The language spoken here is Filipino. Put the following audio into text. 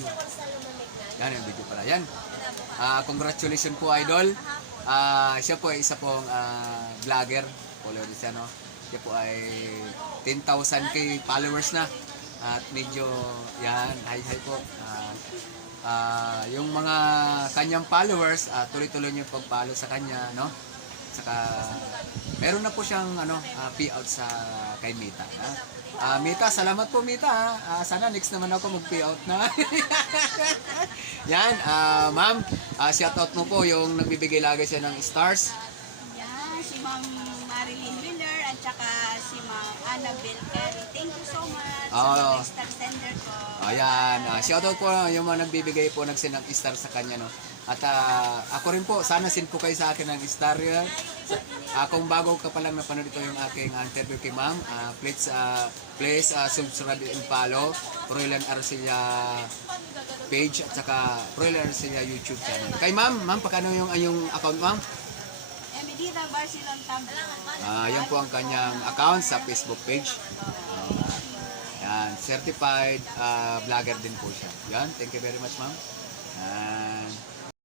video. Yan yung video pala. Yan. Congratulations po, idol. Siya po ay isa pong vlogger. Follow din siya, no? Siya po ay 10,000k followers na. At medyo, yan, hi po. Yung mga kanyang followers, tuloy-tuloy niyo pag-follow sa kanya, no? Saka, meron na po siyang payout sa kay Mita. Mita, salamat po Mita. Sana next naman ako mag-payout na. Yan, ma'am, shoutout mo po yung nagbibigay lagi siya ng stars. Yan, si Ma'am Marilyn Miller at saka si Ma'am Annabelle Carey. Thank you so much sa mga star sender ko. Ayan, shoutout po yung mga nagbibigay po ng star sa kanya, no? At ako rin po, sana send po kayo sa akin ng star yan. Kung bago ka pa lang napanood ito yung aking interview kay ma'am, please subscribe and follow Proylan Arcilla page at saka Proylan Arcilla YouTube channel. Kay ma'am, pakano yung account ma'am? Medina Barcelona Tumblr. Yan po ang kanyang account sa Facebook page. Yan, certified vlogger din po siya. Yan, thank you very much ma'am. Yan.